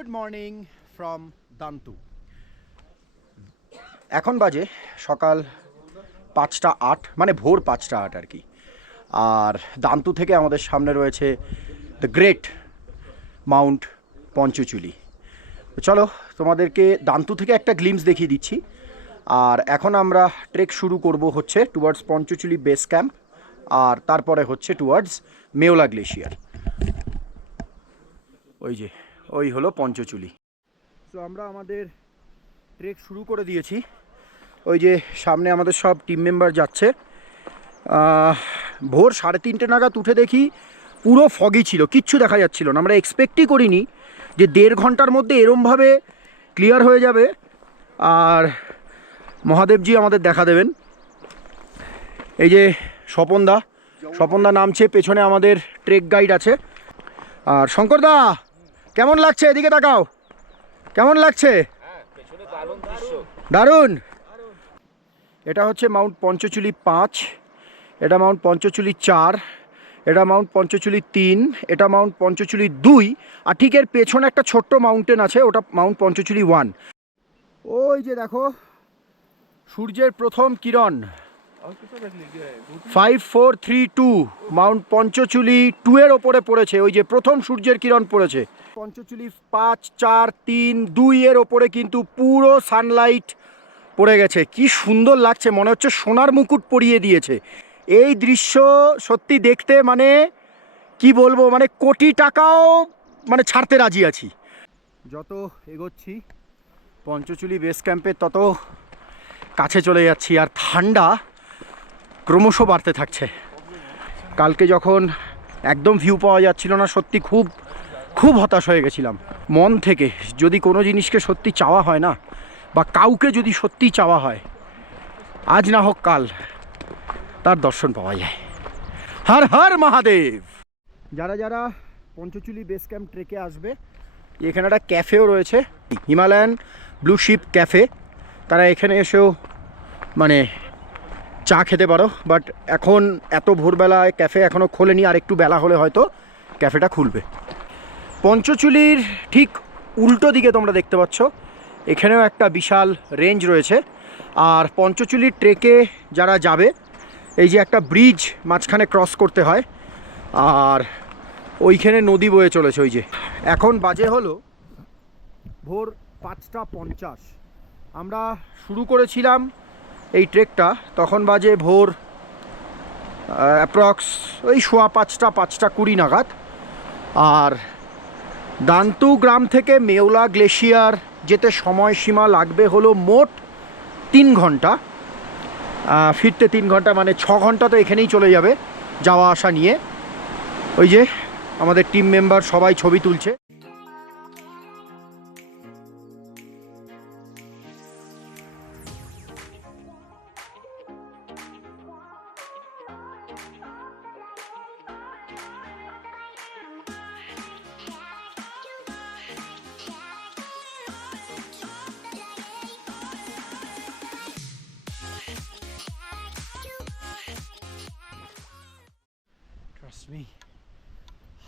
Good morning from দান্তু। এখন বাজে সকাল 5টা 8, মানে ভোর 5টা 8 আর কি। আর দান্তু থেকে আমাদের সামনে রয়েছে দ্য গ্রেট মাউন্ট পঞ্চচুলি। চলো তোমাদেরকে দান্তু থেকে একটা গ্লিমস দেখিয়ে দিচ্ছি। আর এখন আমরা ট্রেক শুরু করব হচ্ছে টুয়ার্ডস পঞ্চচুলি বেস ক্যাম্প, আর তারপরে হচ্ছে টুয়ার্ডস মেওলা গ্লেশিয়ার। ওই হলো পঞ্চচুলি। তো আমরা আমাদের ট্রেক শুরু করে দিয়েছি। ওই যে সামনে আমাদের সব টিম মেম্বার যাচ্ছে। ভোর 3:30 নাগাদ উঠে দেখি পুরো ফগি ছিল, কিচ্ছু দেখা যাচ্ছিল না। আমরা এক্সপেক্টই করিনি যে 1.5 ঘন্টার মধ্যে এরমভাবে ক্লিয়ার হয়ে যাবে আর মহাদেবজি আমাদের দেখা দেবেন। এই যে স্বপনদা নামছে, পেছনে আমাদের ট্রেক গাইড আছে। আর শঙ্করদা, কেমন লাগছে? এদিকে তাকাও, কেমন লাগছে? দারুণ। এটা হচ্ছে মাউন্ট পঞ্চচুলি 5, এটা মাউন্ট পঞ্চচুলি 4, এটা মাউন্ট পঞ্চচুলি 3, এটা মাউন্ট পঞ্চচুলি 2, আর ঠিক এর পেছনে একটা ছোট্ট মাউন্টেন আছে, ওটা মাউন্ট পঞ্চচুলি 1। ওই যে দেখো সূর্যের প্রথম কিরণ। 5432 মাউন্ট পঞ্চচুলি 2 এর ওপরে পড়েছে। ওই যে প্রথম সূর্যের কিরণ পড়েছে। পঞ্চচুলি 5, 4, 3, 2 এর ওপরে কিন্তু পুরো সানলাইট পড়ে গেছে। কি সুন্দর লাগছে, মনে হচ্ছে সোনার মুকুট পরিয়ে দিয়েছে। এই দৃশ্য সত্যি দেখতে মানে কি বলবো, মানে কোটি টাকাও মানে ছাড়তে রাজি আছি। যত এগোচ্ছি পঞ্চচুলি বেস ক্যাম্পে তত কাছে চলে যাচ্ছি, আর ঠান্ডা ক্রমশ বাড়তে থাকছে। কালকে যখন একদম ভিউ পাওয়া যাচ্ছিল না, সত্যি খুব খুব হতাশ হয়ে গেছিলাম মন থেকে। যদি কোনো জিনিসকে সত্যি চাওয়া হয় না, বা কাউকে যদি সত্যি চাওয়া হয়, আজ না হোক কাল তার দর্শন পাওয়া যায়। হর হর মহাদেব। যারা যারা পঞ্চচুলি বেস ক্যাম্প ট্রেকে আসবে, এখানে একটা ক্যাফেও রয়েছে, হিমালয়ান ব্লু শিপ ক্যাফে। তারা এখানে এসেও মানে চা খেতে পারো। বাট এখন এত ভোরবেলায় ক্যাফে এখনও খোলেনি, আর একটু বেলা হলে হয়তো ক্যাফেটা খুলবে। পঞ্চচুলির ঠিক উল্টো দিকে তোমরা দেখতে পাচ্ছ এখানেও একটা বিশাল রেঞ্জ রয়েছে। আর পঞ্চচুলির ট্রেকে যারা যাবে, এই যে একটা ব্রিজ মাঝখানে ক্রস করতে হয়, আর ওইখানে নদী বয়ে চলেছে। ওই যে এখন বাজে হলো ভোর 5টা 50। আমরা শুরু করেছিলাম এই ট্রেকটা, তখন বাজে ভোর অ্যাপ্রক্স ওই 5:15 নাগাদ। আর দান্তু গ্রাম থেকে মেওলা গ্লেশিয়ার যেতে সময়সীমা লাগবে হলো মোট 3 ঘন্টা, ফিরতে 3 ঘন্টা, মানে 6 ঘন্টা তো এখানেই চলে যাবে যাওয়া আসা নিয়ে। ওই যে আমাদের টিম মেম্বার সবাই ছবি তুলছে।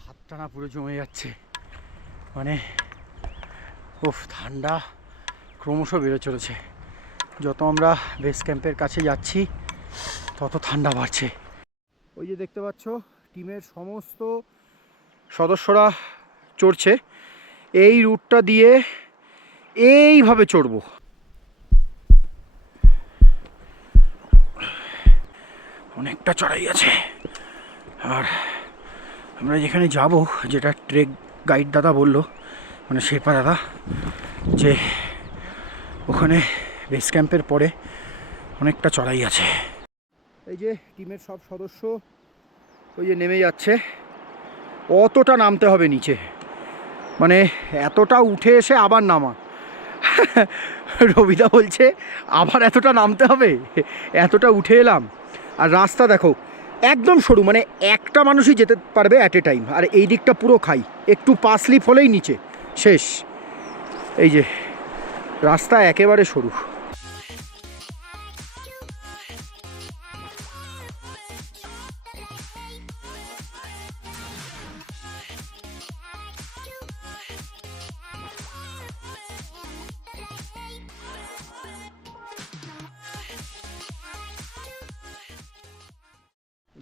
হাতটা না পুরো জমে যাচ্ছে, মানে উফ, ঠান্ডা ক্রমশ বেড়ে চলেছে। যত আমরা বেস ক্যাম্পের কাছে যাচ্ছি তত ঠান্ডা বাড়ছে। ওই যে দেখতে পাচ্ছ টিমের সমস্ত সদস্যরা চড়ছে এই রুটটা দিয়ে, এইভাবে চড়বো। অনেকটা চড়াই আছে। আর আমরা যেখানে যাব, যেটা ট্রেক গাইড দাদা বলল, মানে শেরপা দাদা, যে ওখানে বেস ক্যাম্পের পরে অনেকটা চড়াই আছে। এই যে টিমের সব সদস্য ওই যে নেমে যাচ্ছে। অতটা নামতে হবে নিচে, মানে এতটা উঠে এসে আবার নামা। রবিদা বলছে আবার এতটা নামতে হবে, এতটা উঠে এলাম। আর রাস্তা দেখো একদম সরু, মানে একটা মানুষই যেতে পারবে অ্যাট এ টাইম। আর এই দিকটা পুরো খাই, একটু পা স্লিপ হলেই নিচে শেষ। এই যে রাস্তা একেবারে সরু।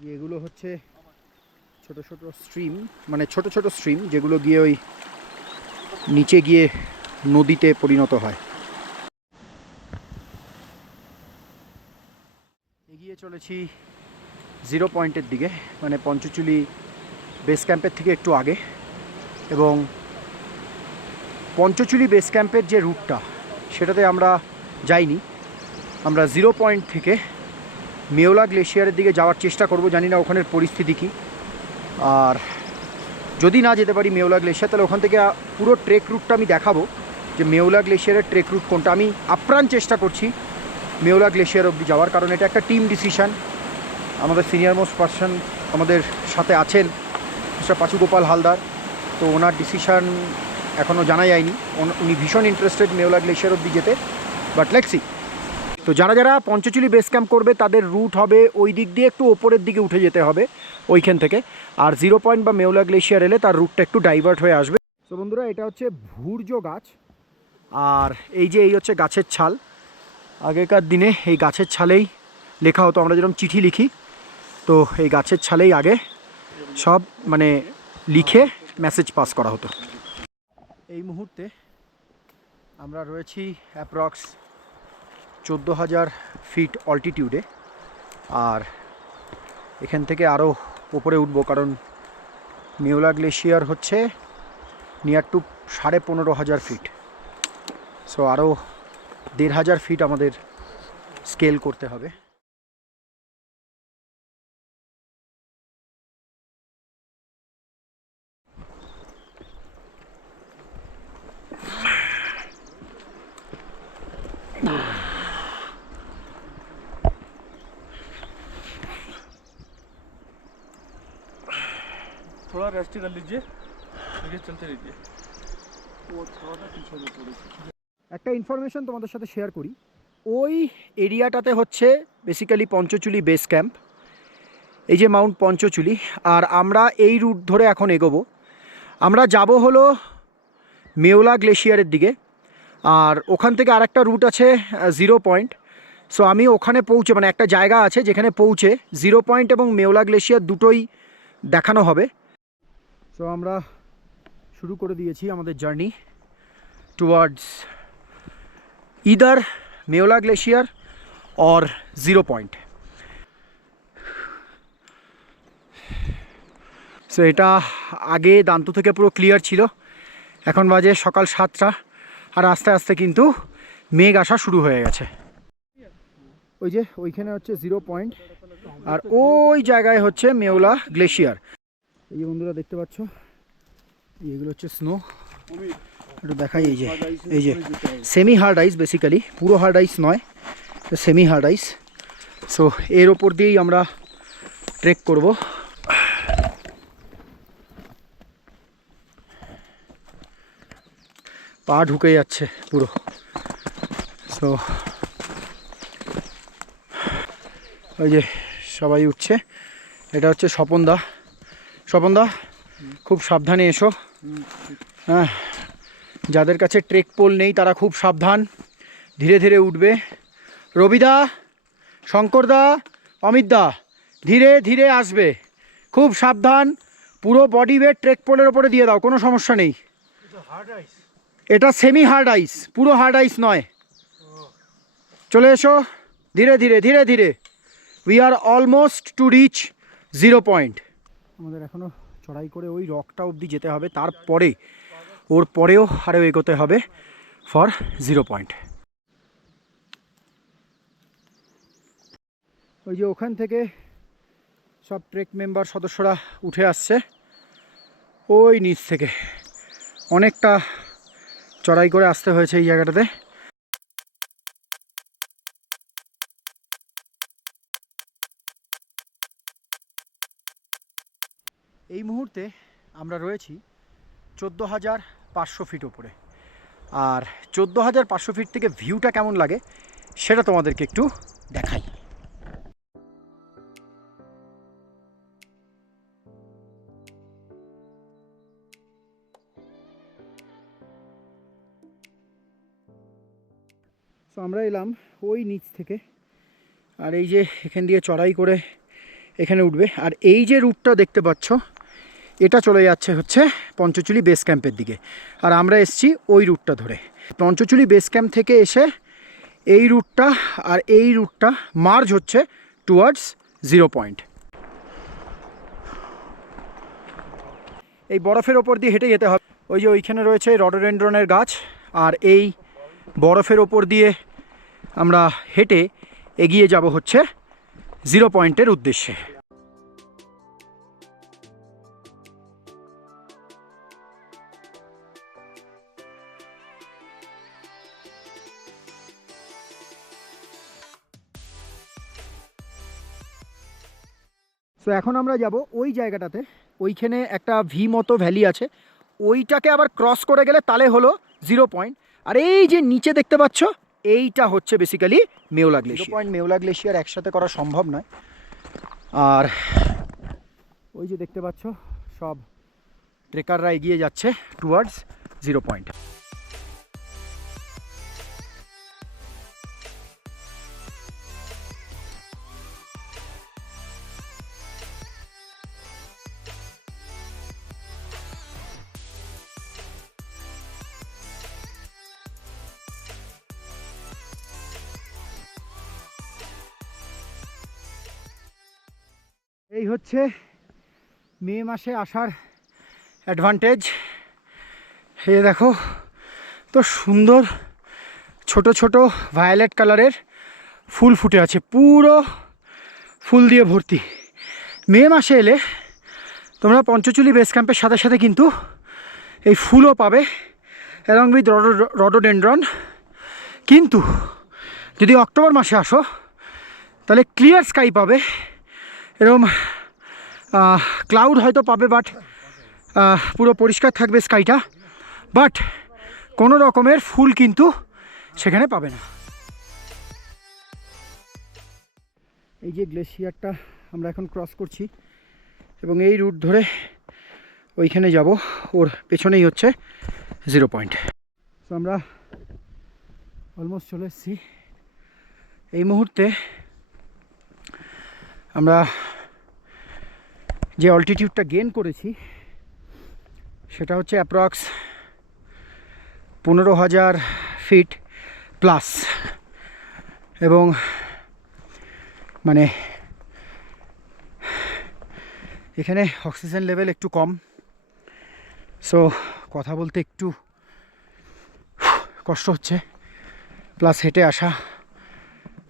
এগুলো হচ্ছে ছোট ছোট স্ট্রিম, মানে ছোট ছোট স্ট্রিম যেগুলো গিয়ে ওই নিচে গিয়ে নদীতে পরিণত হয়। এগিয়ে চলেছি জিরো পয়েন্টের দিকে, মানে পঞ্চচুলি বেস ক্যাম্পের থেকে একটু আগে। এবং পঞ্চচুলি বেস ক্যাম্পের যে রুটটা সেটাতে আমরা যাইনি, আমরা জিরো পয়েন্ট থেকে মেওলা গ্লেশিয়ারের দিকে যাওয়ার চেষ্টা করব। জানি না ওখানের পরিস্থিতি কী, আর যদি না যেতে পারি মেওলা গ্লেশিয়ার তাহলে ওখান থেকে পুরো ট্রেক রুটটা আমি দেখাবো যে মেওলা গ্লেশিয়ারের ট্রেক রুট কোনটা। আমি আপ্রাণ চেষ্টা করছি মেওলা গ্লেশিয়ার অবধি যাওয়ার, কারণ এটা একটা টিম ডিসিশান। আমাদের সিনিয়র মোস্ট পার্সন আমাদের সাথে আছেন মিস্টার পাচু গোপাল হালদার, তো ওনার ডিসিশান এখনও জানা যায়নি। উনি ভীষণ ইন্টারেস্টেড মেওলা গ্লেশিয়ার অবধি যেতে, বাট লেটস সি। তো যারা যারা পঞ্চচুলি বেস ক্যাম্প করবে তাদের রুট হবে ওই দিক দিয়ে একটু ওপরের দিকে উঠে যেতে হবে ওইখান থেকে, আর জিরো পয়েন্ট বা মেওলা গ্লেশিয়ার এলে তার রুটটা একটু ডাইভার্ট হয়ে আসবে। তো বন্ধুরা, এটা হচ্ছে ভূর্জ গাছ, আর এই হচ্ছে গাছের ছাল। আগেকার দিনে এই গাছের ছালেই লেখা হতো, আমরা যেরকম চিঠি লিখি, তো এই গাছের ছালেই আগে সব মানে লিখে মেসেজ পাস করা হতো। এই মুহূর্তে আমরা রয়েছি অ্যাপ্রক্স 14,000 ফিট অল্টিটিউডে, আর এখান থেকে আরও উপরে উঠবো, কারণ মেওলা গ্লেশিয়ার হচ্ছে নিয়ার টু 15,500 ফিট। সো আরও 1,500 ফিট আমাদের স্কেল করতে হবে। थोड़ा रेस्ट कर लीजिए, आगे चलते रहिए। একটা ইনফরমেশন তোমাদের সাথে শেয়ার করি। ওই এরিয়াটাতে হচ্ছে বেসিক্যালি পঞ্চচুলি বেস ক্যাম্প, এই যে মাউন্ট পঞ্চচুলি। আর আমরা এই রুট ধরে এখন এগোবো। আমরা যাব হলো মেওলা গ্লেশিয়ারের দিকে, আর ওখান থেকে আরেকটা রুট আছে জিরো পয়েন্ট। সো আমি ওখানে পৌঁছে, মানে একটা জায়গা আছে যেখানে পৌঁছে জিরো পয়েন্ট এবং মেওলা গ্লেশিয়ার দুটোই দেখানো হবে। সো আমরা শুরু করে দিয়েছি আমাদের journey towards either Meola glacier or zero point. So এটা আগে দান্তু থেকে পুরো ক্লিয়ার ছিল, এখন বাজে সকাল 7টা, আর আস্তে আস্তে কিন্তু মেঘ আসা শুরু হয়ে গেছে। ওই যে ওইখানে হচ্ছে জিরো পয়েন্ট, আর ওই জায়গায় হচ্ছে মেওলা গ্লেশিয়ার। এই যে বন্ধুরা দেখতে পাচ্ছ, এগুলো হচ্ছে স্নো। একটু দেখাই, এই যে সেমি হার্ড আইস, বেসিক্যালি পুরো হার্ড আইস নয়, সেমি হার্ড আইস। সো এর ওপর দিয়েই আমরা ট্রেক করব। পা ঢুকে যাচ্ছে পুরো। সো ওই যে সবাই উঠছে, এটা হচ্ছে স্বপনদা। স্বপনদা, খুব সাবধানে এসো। হ্যাঁ, যাদের কাছে ট্রেক পোল নেই তারা খুব সাবধান, ধীরে ধীরে উঠবে। রবিদা, শঙ্করদা, অমিতদা, ধীরে ধীরে আসবে, খুব সাবধান। পুরো বডি ওয়েট ট্রেক পোলের ওপরে দিয়ে দাও, কোনো সমস্যা নেই। এটা সেমি হার্ড আইস, পুরো হার্ড আইস নয়। চলে এসো ধীরে ধীরে ধীরে ধীরে। We are almost to reach zero point. আমাদের এখনও চড়াই করে ওই রকটা অবধি যেতে হবে, তারপরে ওর পরেও আরও এগোতে হবে ফর জিরো পয়েন্ট। ওই যে ওখান থেকে সব ট্রেক মেম্বার সদস্যরা উঠে আসছে ওই নিচ থেকে। অনেকটা চড়াই করে আসতে হয়েছে এই জায়গাটাতে। এই মুহূর্তে আমরা রয়েছি 14,500 ফিট ওপরে, আর 14,500 ফিট থেকে ভিউটা কেমন লাগে সেটা তোমাদেরকে একটু দেখাই। সো আমরা এলাম ওই নিচ থেকে, আর এই যে এখান দিয়ে চড়াই করে এখানে উঠবে। আর এই যে রুটটা দেখতে পাচ্ছ এটা চলে যাচ্ছে হচ্ছে পঞ্চচুলি বেস ক্যাম্পের দিকে, আর আমরা এসছি ওই রুটটা ধরে। পঞ্চচুলি বেস ক্যাম্প থেকে এসে এই রুটটা আর এই রুটটা মার্জ হচ্ছে টুয়ার্ডস 0 পয়েন্ট। এই বরফের ওপর দিয়ে হেঁটে যেতে হবে। ওই যে ওইখানে রয়েছে রডোডেনড্রনের গাছ, আর এই বরফের ওপর দিয়ে আমরা হেঁটে এগিয়ে যাব হচ্ছে 0 পয়েন্টের উদ্দেশ্যে। সো এখন আমরা যাব ওই জায়গাটাতে, ওইখানে একটা ভি মতো ভ্যালি আছে, ওইটাকে আবার ক্রস করে গেলে তাহলে হলো 0 পয়েন্ট। আর এই যে নিচে দেখতে পাচ্ছ এইটা হচ্ছে বেসিক্যালি মেওলা গ্লেশিয়ার। 0 পয়েন্ট মেওলা গ্লেশিয়ার একসাথে করা সম্ভব নয়। আর ওই যে দেখতে পাচ্ছ সব ট্রেকাররা এগিয়ে যাচ্ছে টুয়ার্ডস 0 পয়েন্ট। এই হচ্ছে মে মাসে আসার অ্যাডভান্টেজ। এ দেখো তো সুন্দর ছোট ছোট ভায়োলেট কালারের ফুল ফুটে আছে, পুরো ফুল দিয়ে ভর্তি। মে মাসে এলে তোমরা পঞ্চচুলি বেস ক্যাম্পের সাথে সাথে কিন্তু এই ফুলও পাবে অ্যালং উইথ রডোডেনড্রন। কিন্তু যদি অক্টোবর মাসে আসো তাহলে ক্লিয়ার স্কাই পাবে, এরকম ক্লাউড হয়তো পাবে, বাট পুরো পরিষ্কার থাকবে স্কাইটা, বাট কোনো রকমের ফুল কিন্তু সেখানে পাবে না। এই যে গ্লেশিয়ারটা আমরা এখন ক্রস করছি এবং এই রুট ধরে ওইখানে যাব, ওর পেছনেই হচ্ছে 0 পয়েন্ট। তো আমরা অলমোস্ট চলে এসেছি। এই মুহূর্তে আমরা যে অল্টিটিউডটা গেইন করেছি সেটা হচ্ছে অ্যাপ্রক্স 15,000 ফিট প্লাস, এবং মানে এখানে অক্সিজেন লেভেল একটু কম, সো কথা বলতে একটু কষ্ট হচ্ছে, প্লাস হেঁটে আসা।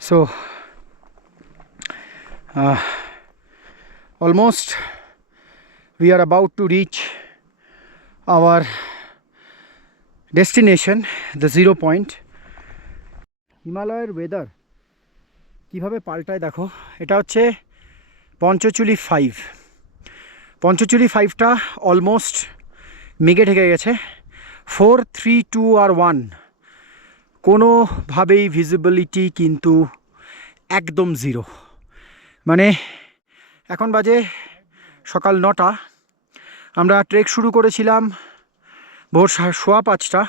So almost we are about to reach our destination, the 0 point. হিমালয়ের ওয়েদার কীভাবে পাল্টায় দেখো। এটা হচ্ছে পঞ্চচুলি 5। পঞ্চচুলি 5টা অলমোস্ট মেঘে ঢেকে গেছে। 4, 3, 2 আর 1 কোনোভাবেই ভিজিবিলিটি কিন্তু একদম 0। মানে এখন বাজে সকাল 9টা, আমরা ট্রেক শুরু করেছিলাম ভোর 5:15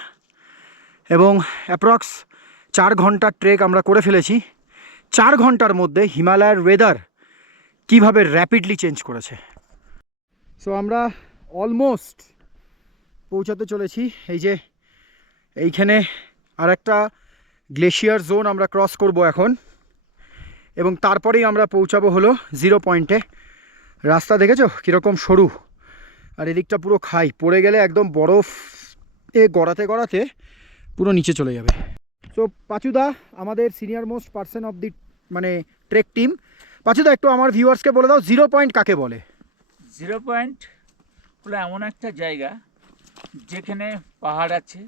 এবং অ্যাপ্রক্স 4 ঘন্টার ট্রেক আমরা করে ফেলেছি। 4 ঘন্টার মধ্যে হিমালয়ের ওয়েদার কীভাবে র্যাপিডলি চেঞ্জ করেছে। সো আমরা অলমোস্ট পৌঁছাতে চলেছি। এই যে এইখানে আর একটা গ্লেশিয়ার জোন আমরা ক্রস করব এখন, এবং তারপরেই আমরা পৌঁছাবো হলো 0 পয়েন্টে। রাস্তা দেখেছো কীরকম সরু, আর এদিকটা পুরো খাই, পড়ে গেলে একদম বরফ গড়াতে গড়াতে পুরো নিচে চলে যাবে। সো পাচুদা আমাদের senior most person of the মানে ট্রেক টিম। পাচুদা একটু আমার ভিউয়ার্সকে বলে দাও 0 পয়েন্ট কাকে বলে। 0 পয়েন্ট হলো এমন একটা জায়গা যেখানে পাহাড় আছে,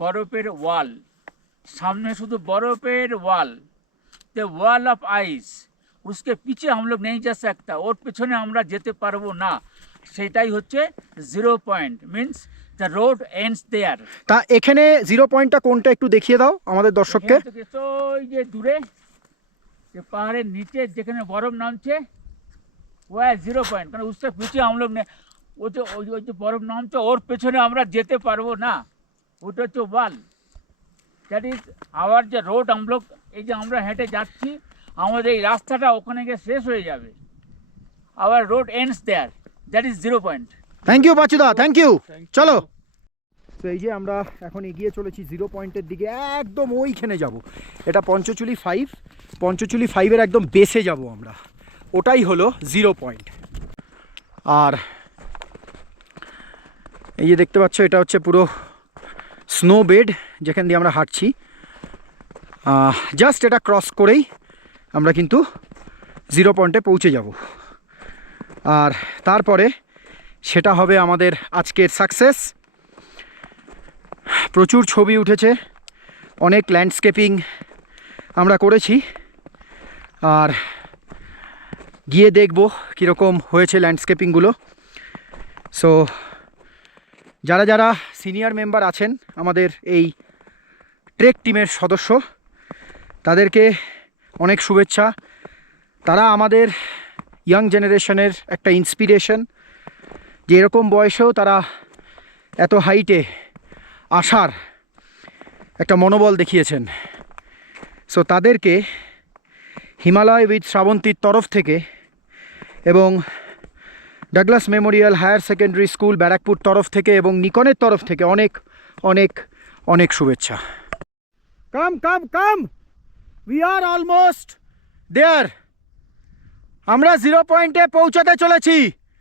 বরফের ওয়াল, सामने शुद्ध बर्फेर wall, the wall of ice, उसके पीछे हम लोग नहीं जा सकता और पिछने আমরা যেতে পারবো না, সেটাই হচ্ছে 0 point, means the road ends there. তা এখানে 0 পয়েন্টটা কোনটা একটু দেখিয়ে দাও আমাদের দর্শককে। ওই যে দূরে যে পাহাড়ের নিচে যেখানে বরফ নামছে वो है 0 পয়েন্ট, কারণ उससे पीछे हम लोग ने ওই যে বরফ নামছে ওর পেছনে আমরা যেতে পারবো না, ওটা হচ্ছে ওয়াল। দ্যাট ইজ আওয়ার যে রোড, এই যে আমরা হেঁটে যাচ্ছি আমাদের এই রাস্তাটা ওখানে গিয়ে শেষ হয়ে যাবে, our road ends there. That is 0 point. Thank you বাচুদা, থ্যাংক ইউ। চলো, তো এই যে আমরা এখন এগিয়ে চলেছি 0 পয়েন্টের দিকে, একদম ওইখানে যাব। এটা পঞ্চচুলি 5, পঞ্চচুলি 5-এর একদম বেসে যাব আমরা, ওটাই হলো 0 পয়েন্ট। আর এই যে দেখতে পাচ্ছ, এটা হচ্ছে পুরো স্নো বেড যেখান দিয়ে আমরা হাঁটছি। জাস্ট এটা ক্রস করেই আমরা কিন্তু 0 পয়েন্টে পৌঁছে যাব। আর তারপরে সেটা হবে আমাদের আজকের সাকসেস। প্রচুর ছবি উঠেছে, অনেক ল্যান্ডস্কেপিং আমরা করেছি, আর গিয়ে দেখব কীরকম হয়েছে ল্যান্ডস্কেপিংগুলো। সো যারা যারা সিনিয়র মেম্বার আছেন আমাদের এই ট্রেক টিমের সদস্য, তাদেরকে অনেক শুভেচ্ছা। তারা আমাদের ইয়াং জেনারেশনের একটা ইন্সপিরেশন, যে এরকম বয়সেও তারা এত হাইটে আসার একটা মনোবল দেখিয়েছেন। সো তাদেরকে হিমালয় উইথ শ্রাবন্তীর তরফ থেকে এবং Douglas Memorial higher secondary School Barrackpore তরফ থেকে এবং নিকনের তরফ থেকে অনেক অনেক অনেক শুভেচ্ছা। কাম কাম কাম, উই আর অলমোস্ট দেয়ার। আমরা 0 পয়েন্টে পৌঁছাতে চলেছি।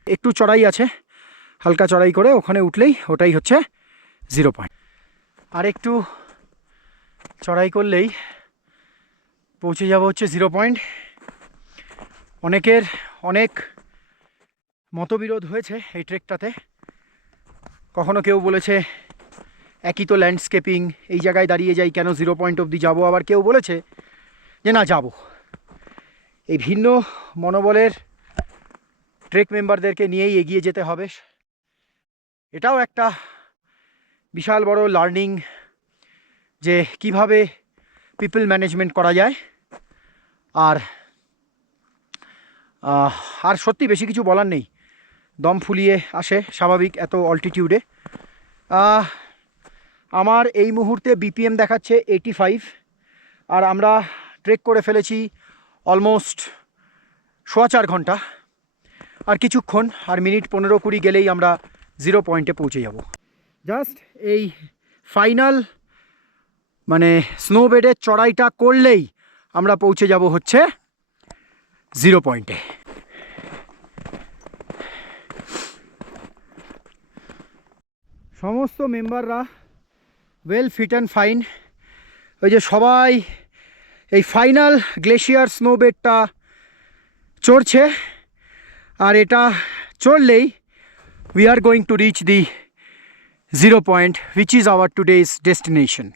একটু চড়াই আছে, হালকা চড়াই করে ওখানে উঠলেই ওটাই হচ্ছে 0 পয়েন্ট। আর একটু চড়াই করলেই পৌঁছে যাব হচ্ছে 0 পয়েন্ট। অনেকের অনেক মতবিরোধ হয়েছে এই ট্রেকটাতে। কখনো কেউ বলেছে একই তো ল্যান্ডস্কেপিং, এই জায়গায় দাঁড়িয়ে যাই কেন, 0 পয়েন্ট অবধি যাবো। আবার কেউ বলেছে যে না, যাব। এই ভিন্ন মনোবলের ট্রেক মেম্বারদেরকে নিয়েই এগিয়ে যেতে হবে। এটাও একটা বিশাল বড় লার্নিং, যে কিভাবে পিপল ম্যানেজমেন্ট করা যায়। আর সত্যি বেশি কিছু বলার নেই, দম ফুলিয়ে আসে স্বাভাবিক এত অল্টিটিউডে। আমার এই মুহূর্তে বিপিএম দেখাচ্ছে 85, আর আমরা ট্রেক করে ফেলেছি অলমোস্ট 4.25 ঘন্টা। আর কিছুক্ষণ, আর মিনিট 15-20 গেলেই আমরা 0 পয়েন্টে পৌঁছে যাব। জাস্ট এই ফাইনাল মানে স্নো বেডের চড়াইটা করলেই আমরা পৌঁছে যাব হচ্ছে 0 পয়েন্টে। সমস্ত মেম্বাররা ওয়েল ফিট অ্যান্ড ফাইন। ওই যে সবাই এই ফাইনাল গ্লেশিয়ার স্নো বেডটা চড়ছে, আর এটা চড়লেই we are going to reach the 0 point, which is our today's destination.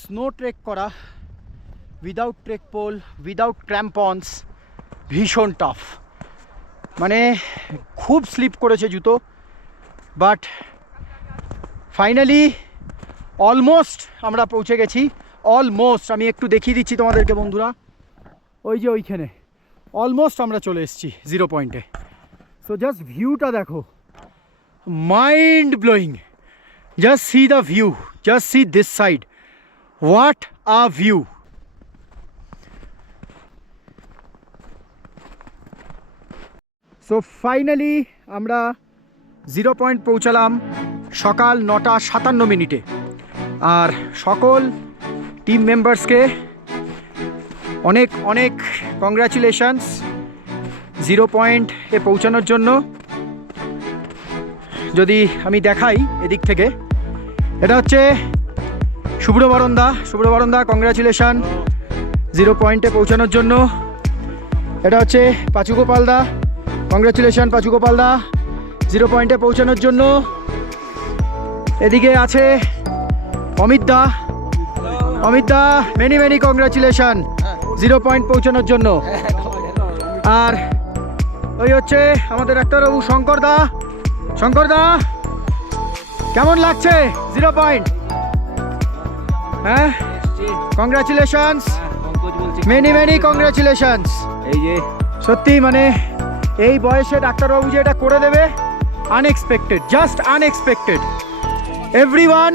Snow trek করা উইদাউট ট্রেক পোল, উইদাউট ক্র্যাম্পন্স ভীষণ টাফ। মানে খুব স্লিপ করেছে জুতো, বাট ফাইনালি অলমোস্ট আমরা পৌঁছে গেছি। অলমোস্ট, আমি একটু দেখিয়ে দিচ্ছি তোমাদেরকে বন্ধুরা, ওই যে ওইখানে অলমোস্ট আমরা চলে এসেছি 0 পয়েন্টে। সো জাস্ট ভিউটা দেখো, mind blowing. Just see the view, just see this side, what a view. So finally আমরা 0 পয়েন্ট পৌঁছালাম সকাল 9:57 আর সকল টিম মেম্বার্সকে অনেক অনেক কংগ্রাচুলেশনস 0 পয়েন্টে পৌঁছানোর জন্য। যদি আমি দেখাই এদিক থেকে, এটা হচ্ছে শুভ্রবরণ দা, কংগ্রাচুলেশন 0 পয়েন্টে পৌঁছানোর জন্য। এটা হচ্ছে পাচুগোপাল দা, কংগ্রাচুলেশন পাচুগোপাল দা 0 পয়েন্টে পৌঁছানোর জন্য। এদিকে আছে অমিত দা, মেনি মেনি কংগ্রাচুলেশন 0 পয়েন্ট পৌঁছানোর জন্য। আর ওই হচ্ছে আমাদের ডাক্তারবাবু শঙ্কর দা, কেমন লাগছে 0 পয়েন্ট? হ্যাঁ, কংগ্রাচুলেশনস, মেনি মেনি কংগ্রাচুলেশনস। এই যে সত্যি মানে এই বয়সে ডাক্তারবাবু যে এটা করে দেবে, unexpected, just unexpected. Everyone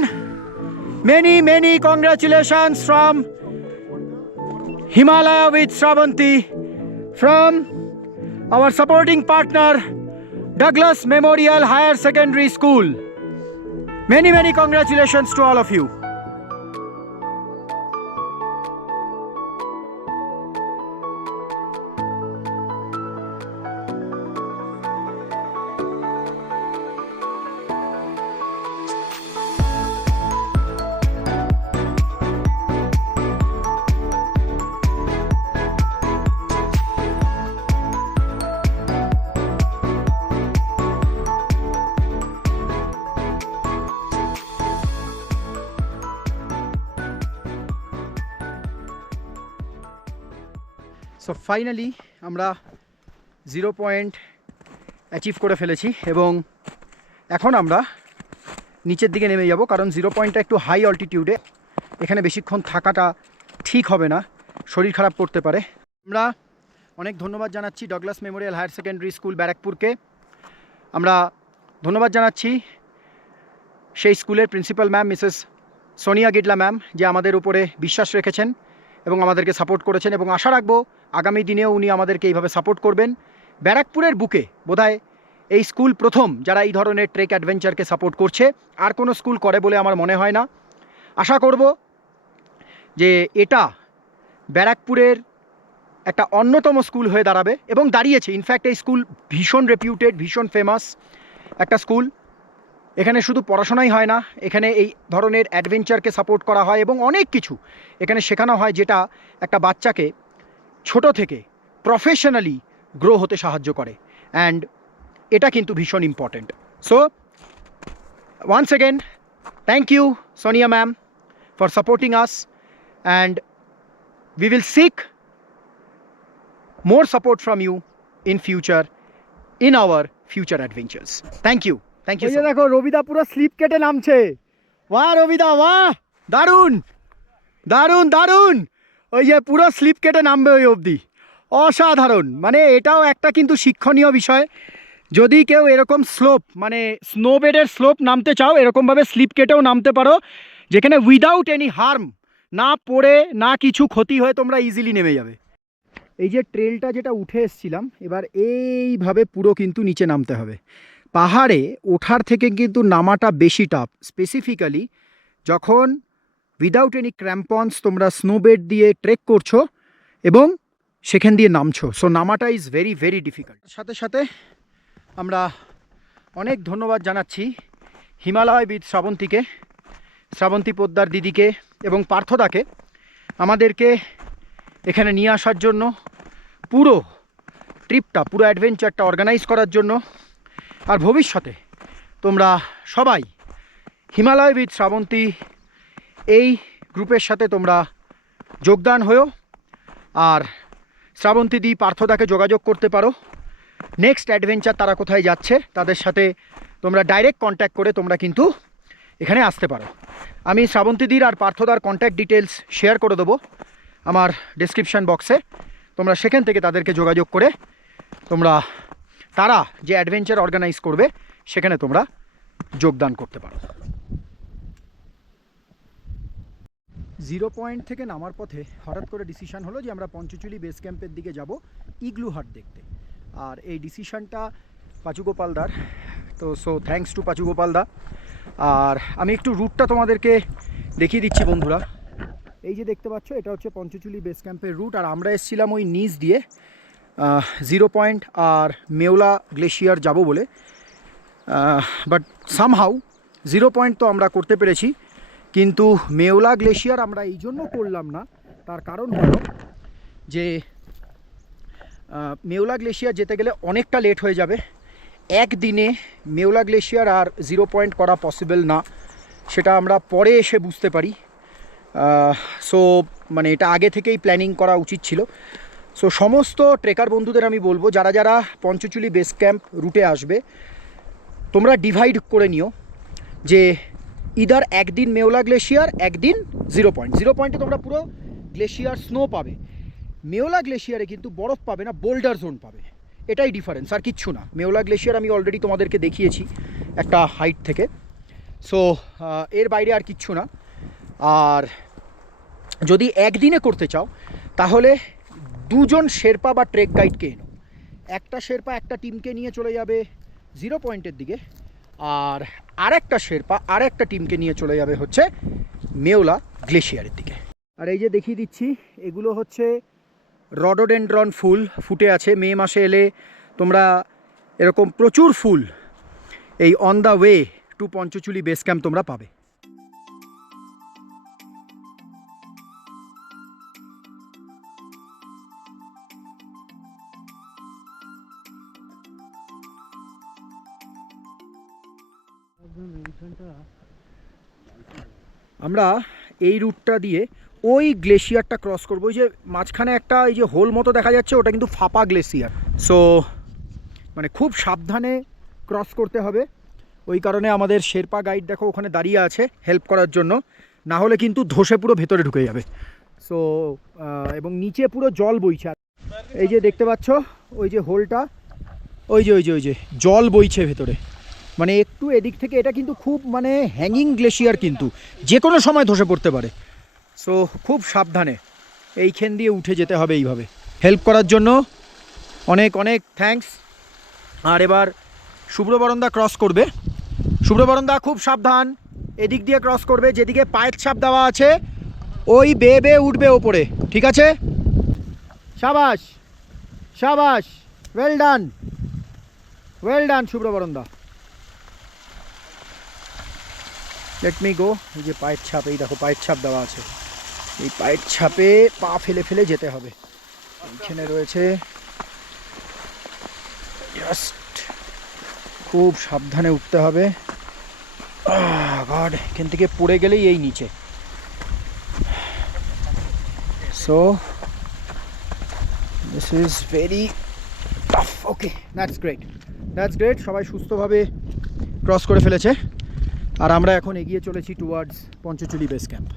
many congratulations from Himalaya with Shravanti, from our supporting partner Douglas Memorial Higher Secondary School. Many congratulations to all of you. So finally আমরা 0 পয়েন্ট অ্যাচিভ করে ফেলেছি এবং এখন আমরা নিচের দিকে নেমে যাব, কারণ 0 পয়েন্টটা একটু হাই অল্টিটিউডে, এখানে বেশিক্ষণ থাকাটা ঠিক হবে না, শরীর খারাপ করতে পারে। আমরা অনেক ধন্যবাদ জানাচ্ছি Douglas memorial higher secondary school ব্যারাকপুরকে। আমরা ধন্যবাদ জানাচ্ছি সেই স্কুলের principal ma'am Mrs Sonia Gidla ma'am, যে আমাদের উপরে বিশ্বাস রেখেছেন এবং আমাদেরকে সাপোর্ট করেছেন, এবং আশা রাখবো আগামী দিনেও উনি আমাদেরকে এইভাবে সাপোর্ট করবেন। ব্যারাকপুরের বুকে বোধহয় এই স্কুল প্রথম যারা এই ধরনের ট্রেক অ্যাডভেঞ্চারকে সাপোর্ট করছে, আর কোনো স্কুল করে বলে আমার মনে হয় না। আশা করব যে এটা ব্যারাকপুরের একটা অন্যতম স্কুল হয়ে দাঁড়াবে এবং দাঁড়িয়েছে। ইনফ্যাক্ট এই স্কুল ভীষণ রেপিউটেড, ভীষণ ফেমাস একটা স্কুল। এখানে শুধু পড়াশোনাই হয় না, এখানে এই ধরনের অ্যাডভেঞ্চারকে সাপোর্ট করা হয় এবং অনেক কিছু এখানে শেখানো হয়, যেটা একটা বাচ্চাকে ছোট থেকে প্রফেশনালি গ্রো হতে সাহায্য করে, অ্যান্ড এটা কিন্তু ভীষণ important. So once again thank you Sonia ma'am for supporting us, and we will seek more support from you in future in our future adventures. Thank you. Thank you. দেখো রবিদা পুরো slip কেটে নামছে। বাহ রবিদা, বাহ, দারুণ দারুণ দারুণ। ওই যে পুরো স্লিপ কেটে নামবে ওই অবধি, অসাধারণ। মানে এটাও একটা কিন্তু শিক্ষণীয় বিষয়, যদি কেউ এরকম স্লোপ মানে স্নোবেডের স্লোপ নামতে চাও, এরকমভাবে স্লিপ কেটেও নামতে পারো, যেখানে উইদাউট এনি হার্ম, না পড়ে না কিছু ক্ষতি হয়ে তোমরা ইজিলি নেমে যাবে। এই যে ট্রেলটা যেটা উঠে এসছিলাম, এবার এইভাবে পুরো কিন্তু নিচে নামতে হবে। পাহাড়ে ওঠার থেকে কিন্তু নামাটা বেশি টাফ, স্পেসিফিক্যালি যখন উইদাউট এনি ক্র্যাম্পন্স তোমরা স্নোবেড দিয়ে ট্রেক করছো এবং সেখান দিয়ে নামছো। সো নামাটা ইজ ভেরি ডিফিকাল্ট। সাথে সাথে আমরা অনেক ধন্যবাদ জানাচ্ছি হিমালয় উইথ শ্রাবন্তীকে, শ্রাবন্তী পোদ্দার দিদিকে এবং পার্থদাকে আমাদেরকে এখানে নিয়ে আসার জন্য, পুরো ট্রিপটা, পুরো অ্যাডভেঞ্চারটা অর্গানাইজ করার জন্য। আর ভবিষ্যতে তোমরা সবাই হিমালয় উইথ শ্রাবন্তী এই গ্রুপের সাথে তোমরা যোগদান হয়েও, আর শ্রাবন্তী দি পার্থদাকে যোগাযোগ করতে পারো। নেক্সট অ্যাডভেঞ্চার তারা কোথায় যাচ্ছে তাদের সাথে তোমরা ডাইরেক্ট কন্ট্যাক্ট করে তোমরা কিন্তু এখানে আসতে পারো। আমি শ্রাবন্তীদির আর পার্থদার কন্ট্যাক্ট ডিটেলস শেয়ার করে দেবো আমার ডেসক্রিপশান বক্সে। তোমরা সেখান থেকে তাদেরকে যোগাযোগ করে তারা যে অ্যাডভেঞ্চার অর্গানাইজ করবে সেখানে তোমরা যোগদান করতে পারো। 0 পয়েন্ট থেকে নামার পথে হঠাৎ করে ডিসিশন হলো যে আমরা পঞ্চচুলি বেস ক্যাম্পের দিকে যাব ইগলু হাট দেখতে। আর এই ডিসিশনটা পাচুগোপালদার, তো সো থ্যাঙ্কস টু পাচুগোপালদা। আর আমি একটু রুটটা তোমাদেরকে দেখিয়ে দিচ্ছি বন্ধুরা। এই যে দেখতে পাচ্ছ, এটা হচ্ছে পঞ্চচুলি বেস ক্যাম্পের রুট, আর আমরা এসেছিলাম ওই নিচ দিয়ে 0 পয়েন্ট আর মেওলা গ্লেশিয়ার যাব বলে। বাট সামহাউ 0 পয়েন্ট তো আমরা করতে পেরেছি, কিন্তু মেওলা গ্লেশিয়ার আমরা এই জন্য করলাম না। তার কারণ হলো যে মেওলা গ্লেশিয়ার যেতে গেলে অনেকটা লেট হয়ে যাবে। একদিনে মেওলা গ্লেশিয়ার আর 0 পয়েন্ট করা পসিবল না, সেটা আমরা পরে এসে বুঝতে পারি। সো মানে এটা আগে থেকেই প্ল্যানিং করা উচিত ছিল। সো সমস্ত ট্রেকার বন্ধুদের আমি বলবো, যারা যারা পঞ্চচুলি বেস ক্যাম্প রুটে আসবে, তোমরা ডিভাইড করে নিও যে ইদার একদিন মেওলা গ্লেশিয়ার, একদিন 0 পয়েন্ট। 0 পয়েন্টে তোমরা পুরো গ্লেশিয়ার স্নো পাবে, মেওলা গ্লেশিয়ারে কিন্তু বরফ পাবে না, বোল্ডার জোন পাবে। এটাই ডিফারেন্স, আর কিচ্ছু না। মেওলা গ্লেশিয়ার আমি অলরেডি তোমাদেরকে দেখিয়েছি একটা হাইট থেকে। সো এর বাইরে আর কিচ্ছু না। আর যদি একদিনে করতে চাও তাহলে 2 জন শেরপা বা ট্রেক গাইডকে এনো। একটা শেরপা একটা টিমকে নিয়ে চলে যাবে 0 পয়েন্টের দিকে, আর আরেকটা শেরপা আরেকটা টিমকে নিয়ে চলে যাবে হচ্ছে মেওলা গ্লেশিয়ারের দিকে। আর এই যে দেখিয়ে দিচ্ছি, এগুলো হচ্ছে রডোডেন্ড্রন ফুল ফুটে আছে। মে মাসে এলে তোমরা এরকম প্রচুর ফুল এই on the way to Panchachuli base camp তোমরা পাবে। আমরা এই রুটটা দিয়ে ওই গ্লেশিয়ারটা ক্রস করবো। ওই যে মাঝখানে একটা এই যে হোল মতো দেখা যাচ্ছে, ওটা কিন্তু ফাপা গ্লেশিয়ার। সো মানে খুব সাবধানে ক্রস করতে হবে। ওই কারণে আমাদের শেরপা গাইড দেখো ওখানে দাঁড়িয়ে আছে হেল্প করার জন্য, না হলে কিন্তু ধসে পুরো ভেতরে ঢুকে যাবে। সো এবং নিচে পুরো জল বইছে। এই যে দেখতে পাচ্ছ ওই যে হোলটা, ওই যে জল বইছে ভেতরে, মানে একটু এদিক থেকে। এটা কিন্তু খুব মানে হ্যাঙ্গিং গ্লেশিয়ার, কিন্তু যে কোনো সময় ধসে পড়তে পারে। সো খুব সাবধানে এইখান দিয়ে উঠে যেতে হবে এইভাবে। হেল্প করার জন্য অনেক অনেক থ্যাঙ্কস। আর এবার শুভ্রবরণদা ক্রস করবে। শুভ্রবরণদা খুব সাবধান, এদিক দিয়ে ক্রস করবে। যেদিকে পায়ের ছাপ দেওয়া আছে ওই বেয়ে উঠবে ওপরে, ঠিক আছে? সাবাস সাবাস, ওয়েল ডান শুভ্রবরণদা। Let me go. এই যে পায়ের ছাপ, এই দেখো পায়ের ছাপ দেওয়া আছে, এই পায়ের ছাপে পা ফেলে ফেলে যেতে হবে। এইখানে রয়েছে, জাস্ট খুব সাবধানে উঠতে হবে। গড, এখান থেকে পড়ে গেলেই এই নিচে। So this is very tough. Okay, that's great. সবাই সুস্থভাবে ক্রস করে ফেলেছে। আর আমরা এখন এগিয়ে চলেছি টুয়ার্ডস পঞ্চচুলি বেস ক্যাম্প।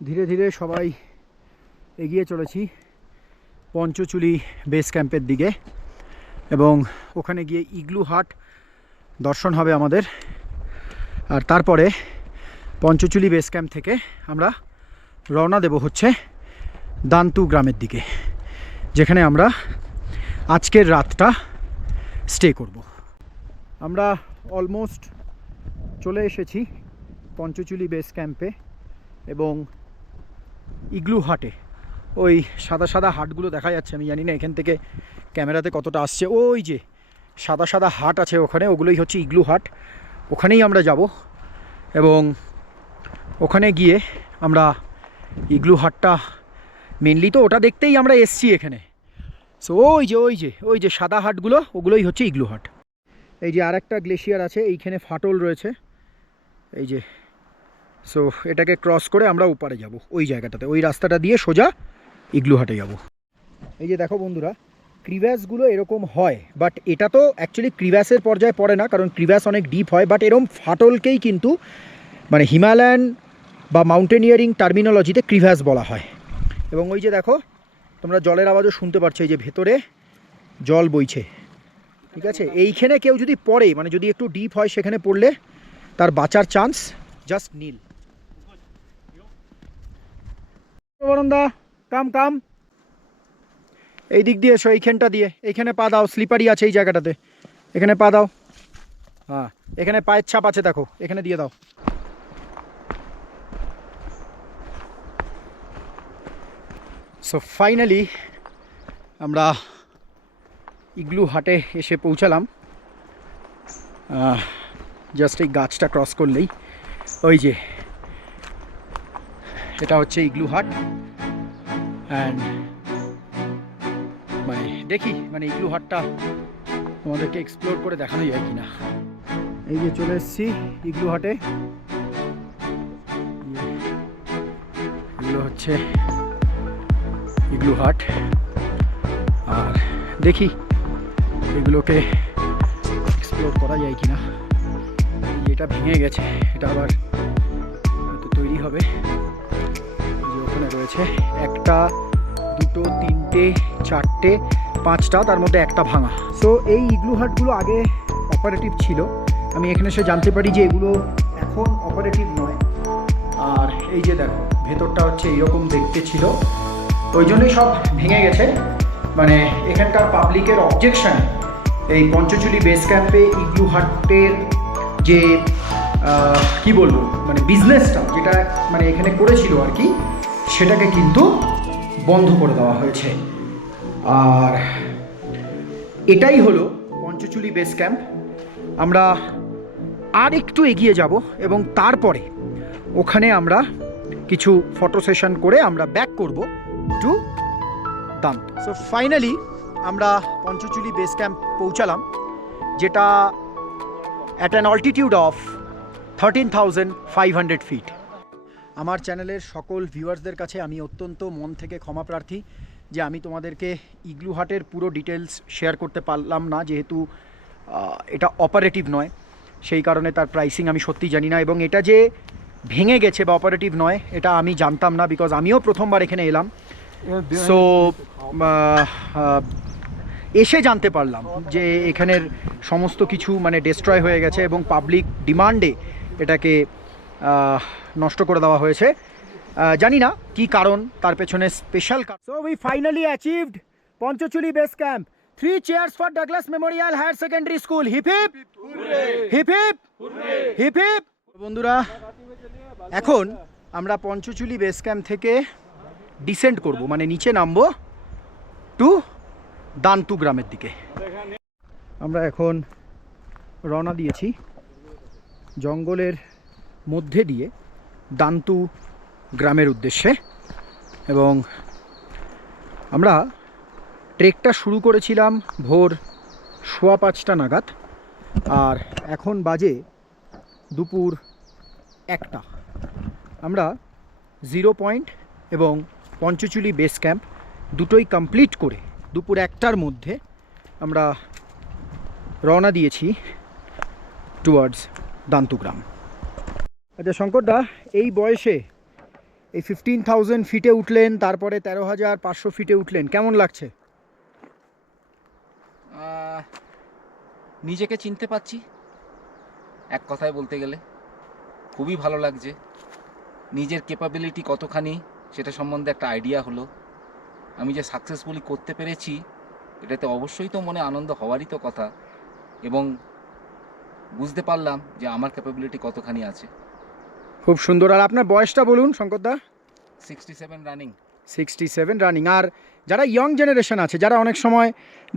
ধীরে ধীরে সবাই এগিয়ে চলেছি পঞ্চচুলি বেস ক্যাম্পের দিকে, এবং ওখানে গিয়ে ইগলু হাট দর্শন হবে আমাদের। আর তারপরে পঞ্চচুলি বেস ক্যাম্প থেকে আমরা রওনা দেব হচ্ছে দান্তু গ্রামের দিকে, যেখানে আমরা আজকের রাতটা স্টে করব। আমরা অলমোস্ট চলে এসেছি পঞ্চচুলি বেস ক্যাম্পে এবং ইগলু হাটে। ওই সাদা সাদা হাটগুলো দেখা যাচ্ছে, আমি জানি না এখান থেকে ক্যামেরাতে কতটা আসছে। ওই যে সাদা সাদা হাট আছে ওখানে, ওগুলোই হচ্ছে ইগলু হাট। ওখানেই আমরা যাব এবং ওখানে গিয়ে আমরা ইগলু হাটটা মেনলি তো ওটা দেখতেই আমরা এসছি এখানে। সো ওই যে সাদা হাটগুলো, ওগুলোই হচ্ছে ইগলু হাট। এই যে আর একটা গ্লেশিয়ার আছে এইখানে, ফাটল রয়েছে এই যে। সো এটাকে ক্রস করে আমরা ওপারে যাব, ওই জায়গাটাতে, ওই রাস্তাটা দিয়ে সোজা ইগলু হাটে যাব। এই যে দেখো বন্ধুরা, ক্রিভ্যাসগুলো এরকম হয়, বাট এটা তো অ্যাকচুয়ালি ক্রিভ্যাসের পর্যায়ে পড়ে না, কারণ ক্রিভ্যাস অনেক ডিপ হয়। বাট এরকম ফাটলকেই কিন্তু মানে হিমালয়ান বা মাউন্টেনিয়ারিং টার্মিনোলজিতে ক্রিভ্যাস বলা হয়। এবং ওই যে দেখো তোমরা জলের আওয়াজও শুনতে পাচ্ছ, এই যে ভেতরে জল বইছে, ঠিক আছে? এইখানে কেউ যদি পড়ে, মানে যদি একটু ডিপ হয়, সেখানে পড়লে তার বাঁচার চান্স জাস্ট নীল। বরন্দা কাম এই দিক দিয়ে এসো, এইখানটা দিয়ে। এইখানে পা দাও, স্লিপারি আছে এই জায়গাটাতে, এখানে পা দাও। হ্যাঁ, এখানে পায়ের ছাপ আছে দেখো, এখানে দিয়ে দাও। সো ফাইনালি আমরা ইগলু হাটে এসে পৌঁছালাম। জাস্ট এই গাছটা ক্রস করলেই ওই যে এটা হচ্ছে ইগলু হাট। অ্যান্ড মানে দেখি মানে ইগলু হাটটা আমাদেরকে এক্সপ্লোর করে দেখানো যায় কিনা। এই যে চলে এসেছি ইগলু হাটে। এগুলো হচ্ছে ইগলু হাট, আর দেখি এগুলোকে এক্সপ্লোর করা যায় কিনা। এটা ভেঙে গেছে, এটা আবার হয়তো তৈরি হবে। যে ওখানে রয়েছে একটা, দুটো, তিনটে, চারটে, পাঁচটা, তার মধ্যে একটা ভাঙা। সো এই ইগলু হাটগুলো আগে অপারেটিভ ছিল, আমি এখানে এসে জানতে পারি যে এগুলো এখন অপারেটিভ নয়। আর এই যে দেখো ভেতরটা হচ্ছে এইরকম দেখতে ছিল, ওই জন্যই সব ভেঙে গেছে। মানে এখানকার পাবলিকের অবজেকশানে এই পঞ্চচুলি বেস ক্যাম্পে ইগলু হাটের যে কি বলবো মানে বিজনেসটা যেটা মানে এখানে করেছিল আর কি, সেটাকে কিন্তু বন্ধ করে দেওয়া হয়েছে। আর এটাই হলো পঞ্চচুলি বেস ক্যাম্প। আমরা আর একটু এগিয়ে যাব এবং তারপরে ওখানে আমরা কিছু ফটো সেশন করে আমরা ব্যাক করব টু দান্ত। সো ফাইনালি আমরা পঞ্চচুলি বেস ক্যাম্প পৌঁছালাম, যেটা at an altitude of 13,500 feet. আমার চ্যানেলের সকল ভিউয়ার্সদের কাছে আমি অত্যন্ত মন থেকে ক্ষমা প্রার্থী যে আমি তোমাদেরকে ইগলু হাটের পুরো ডিটেলস শেয়ার করতে পারলাম না, যেহেতু এটা অপারেটিভ নয়, সেই কারণে তার প্রাইসিং আমি সত্যি জানি না। এবং এটা যে ভেঙে গেছে বা অপারেটিভ নয় এটা আমি জানতাম না, বিকজ আমিও প্রথমবার এখানে এলাম। সো এসে জানতে পারলাম যে এখানের সমস্ত কিছু মানে ডিস্ট্রয় হয়ে গেছে এবং পাবলিক ডিমান্ডে এটাকে নষ্ট করে দেওয়া হয়েছে। জানি না কি কারণ, তার পেছনে স্পেশাল কারণ। So we finally achieved Panchachuli base camp. 3 cheers for Douglas Memorial higher secondary school. Hip hip hip hip hip hip. বন্ধুরা, এখন আমরা পঞ্চচুলি বেস ক্যাম্প থেকে ডিসেন্ড করব, মানে নিচে নামবো টু দান্তু গ্রামের দিকে। আমরা এখন রওনা দিয়েছি জঙ্গলের মধ্যে দিয়ে দান্তু গ্রামের উদ্দেশ্যে, এবং আমরা ট্রেকটা শুরু করেছিলাম ভোর 5:15 নাগাদ, আর এখন বাজে দুপুর 1টা। আমরা 0 পয়েন্ট এবং পঞ্চচুলি বেস ক্যাম্প দুটোই কমপ্লিট করে দুপুর 1টার মধ্যে আমরা রওনা দিয়েছি টুয়ার্ডস দান্তু গ্রাম। আচ্ছা শঙ্করদা, এই বয়সে এই 15,000 ফিটে উঠলেন, তারপরে 13,500 ফিটে উঠলেন, কেমন লাগছে? নিজেকে চিনতে পারছি, এক কথায় বলতে গেলে খুবই ভালো লাগছে। নিজের ক্যাপাবিলিটি কতখানি সেটা সম্বন্ধে একটা আইডিয়া হলো। আমি যে সাকসেসফুলি করতে পেরেছি এটাতে অবশ্যই তো মনে আনন্দ হওয়ারই তো কথা, এবং বুঝতে পারলাম যে আমার ক্যাপাবিলিটি কতখানি আছে। খুব সুন্দর। আর আপনার বয়সটা বলুন শঙ্করদা। 67 রানিং। 67 রানিং। আর যারা ইয়ং জেনারেশন আছে, যারা অনেক সময়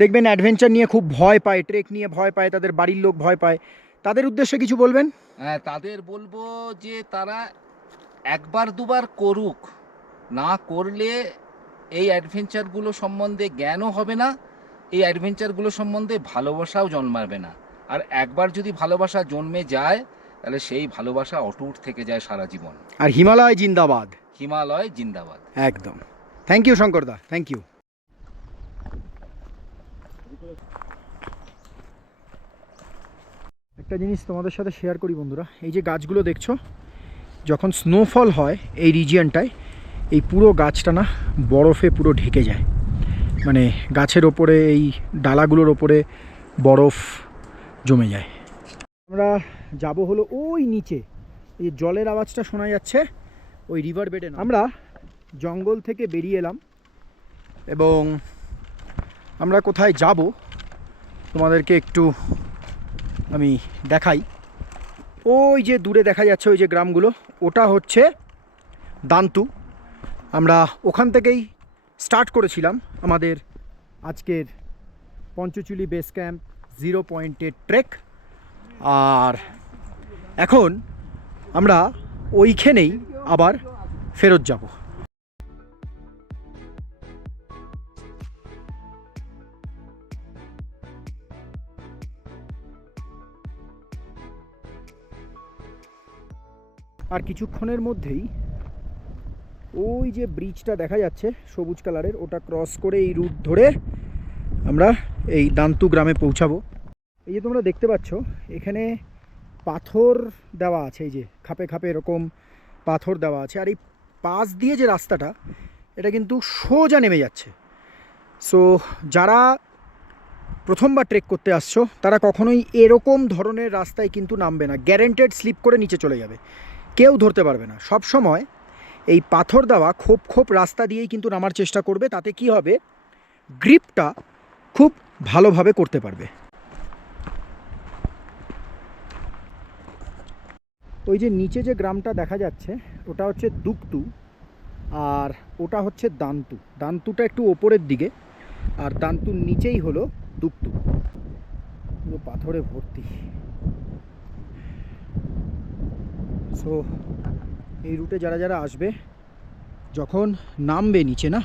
দেখবেন অ্যাডভেঞ্চার নিয়ে খুব ভয় পায়, ট্রেক নিয়ে ভয় পায়, তাদের বাড়ির লোক ভয় পায়, তাদের উদ্দেশ্যে কিছু বলবেন? হ্যাঁ, তাদের বলবো যে তারা একবার দুবার করুক, না করলে এই অ্যাডভেঞ্চারগুলো সম্বন্ধে জ্ঞানও হবে না, এই অ্যাডভেঞ্চারগুলো সম্বন্ধে ভালোবাসাও জন্মাবে না। আর একবার যদি ভালোবাসা জন্মে যায় তাহলে সেই ভালোবাসা অটুট থেকে যায় সারা জীবন। আর হিমালয় জিন্দাবাদ। হিমালয় জিন্দাবাদ। একদম। থ্যাংক ইউ শঙ্করদা, থ্যাংক ইউ। একটা জিনিস তোমাদের সাথে শেয়ার করি বন্ধুরা, এই যে গাছগুলো দেখছো, যখন স্নোফল হয় এই রিজিয়নটায়, এই পুরো গাছটা না বরফে পুরো ঢেকে যায়। মানে গাছের ওপরে এই ডালাগুলোর ওপরে বরফ জমে যায়। আমরা যাব হলো ওই নিচে, এই জলের আওয়াজটা শোনা যাচ্ছে ওই রিভার বেডে। আমরা জঙ্গল থেকে বেরিয়ে এলাম এবং আমরা কোথায় যাব তোমাদেরকে একটু আমি দেখাই। ওই যে দূরে দেখা যাচ্ছে ওই যে গ্রামগুলো, ওটা হচ্ছে দান্তু। আমরা ওখান থেকেই স্টার্ট করেছিলাম আমাদের আজকের পঞ্চচুলি বেস ক্যাম্প 0 পয়েন্টের ট্রেক। আর এখন আমরা ওইখানেই আবার ফেরত যাব। আর কিছুক্ষণের মধ্যেই ওই যে ব্রিজটা দেখা যাচ্ছে সবুজ কালারের, ওটা ক্রস করে এই রুট ধরে আমরা এই দান্তু গ্রামে পৌঁছাবো। এই যে তোমরা দেখতে পাচ্ছ এখানে পাথর দেওয়া আছে, এই যে খাপে খাপে এরকম পাথর দেওয়া আছে। আর এই পাশ দিয়ে যে রাস্তাটা, এটা কিন্তু সোজা নেমে যাচ্ছে। সো যারা প্রথমবার ট্রেক করতে আসছো তারা কখনোই এরকম ধরনের রাস্তায় কিন্তু নামবে না, গ্যারেন্টেড স্লিপ করে নিচে চলে যাবে, কেউ ধরতে পারবে না। সব সময় এই পাথর দেওয়া খোপ খোপ রাস্তা দিয়েই কিন্তু নামার চেষ্টা করবে, তাতে কি হবে, গ্রিপটা খুব ভালোভাবে করতে পারবে। ওই যে নিচে যে গ্রামটা দেখা যাচ্ছে ওটা হচ্ছে দুকতু, আর ওটা হচ্ছে দান্তু। দান্তুটা একটু ওপরের দিকে, আর দান্তুর নিচেই হলো দুকতু। পুরো পাথরে ভর্তি। সো এই রুটে যারা যারা আসবে, যখন নামবে নিচে না,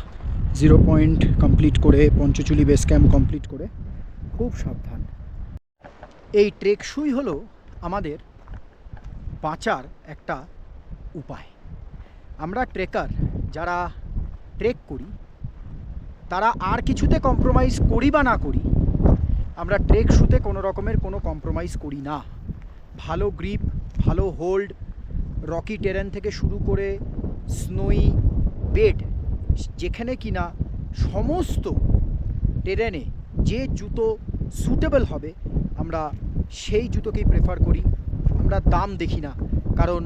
0 পয়েন্ট কমপ্লিট করে, পঞ্চচুলি বেস ক্যাম্প কমপ্লিট করে, খুব সাবধান। এই ট্রেক শুই হলো আমাদের বাঁচার একটা উপায়। আমরা ট্রেকার যারা ট্রেক করি তারা আর কিছুতে কম্প্রোমাইজ করি বা না করি, আমরা ট্রেক শুতে কোনো রকমের কোনো কম্প্রোমাইজ করি না। ভালো গ্রিপ, ভালো হোল্ড, রকি টেরেন থেকে শুরু করে স্নোই বেড, যেখানে কিনা সমস্ত টেরেনে যে জুতো সুটেবল হবে আমরা সেই জুতোকেই প্রেফার করি। আমরা দাম দেখি না, কারণ